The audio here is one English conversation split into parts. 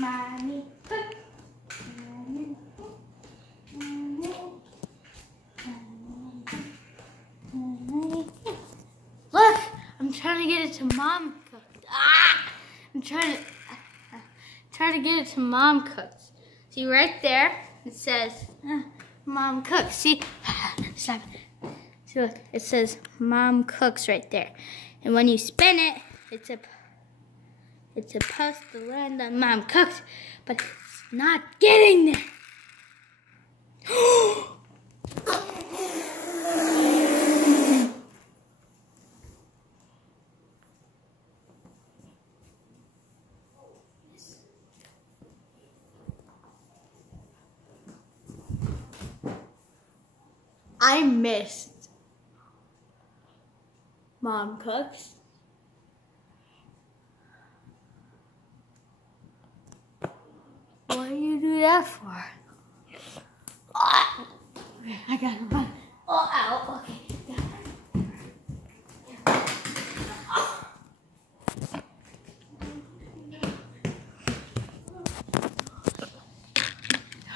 Mommy cook. Look, I'm trying to get it to Mom cooked. I'm trying to get it to Mom cooked. See right there, it says Mom cooks. See, stop. See, look, it says Mom cooks right there. And when you spin it, it's supposed to land on Mom cooks, but it's not getting there. I missed Mom cooks. What do you do that for? I gotta run. Oh, ow. Okay.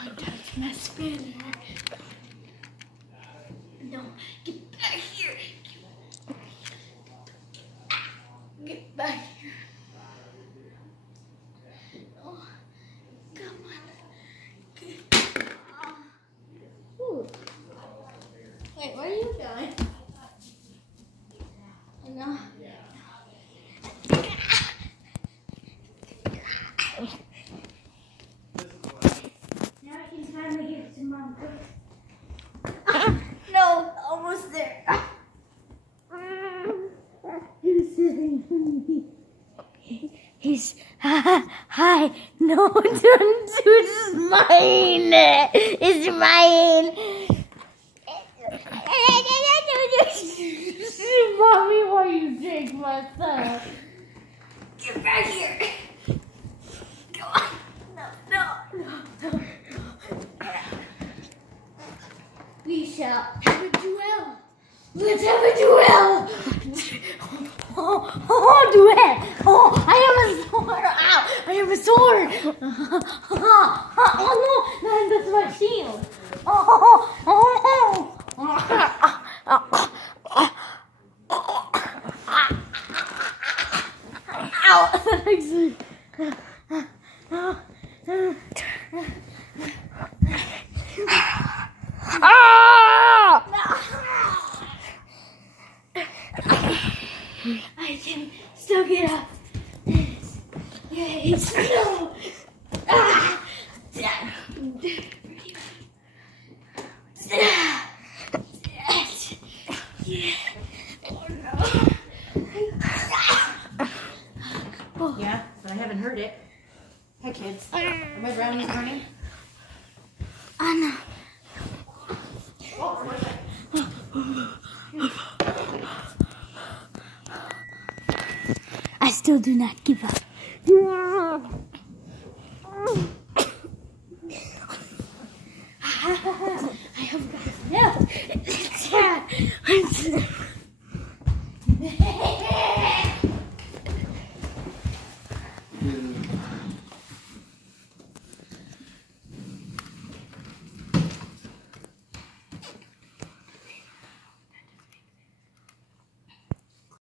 Don't touch my spinner. No, get back here. Get back here. Oh, come on. Ooh. Wait, where are you going? No. Now I can finally get it to Mom. No, almost there. He's hi. No, don't do it. It's mine. It's mine. Mommy, why you take my stuff? Get back here. Come on. No. We shall have a duel. Let's have a duel. Oh, duel. Oh, I have a sword. Ow, I have a sword. Oh, no, that's my shield. Ow, that hurts. I can still get up. Yay! No! Yeah, but I haven't heard it. Hi, kids. Are my brownies running? Anna. I still do not give up. I have got milk.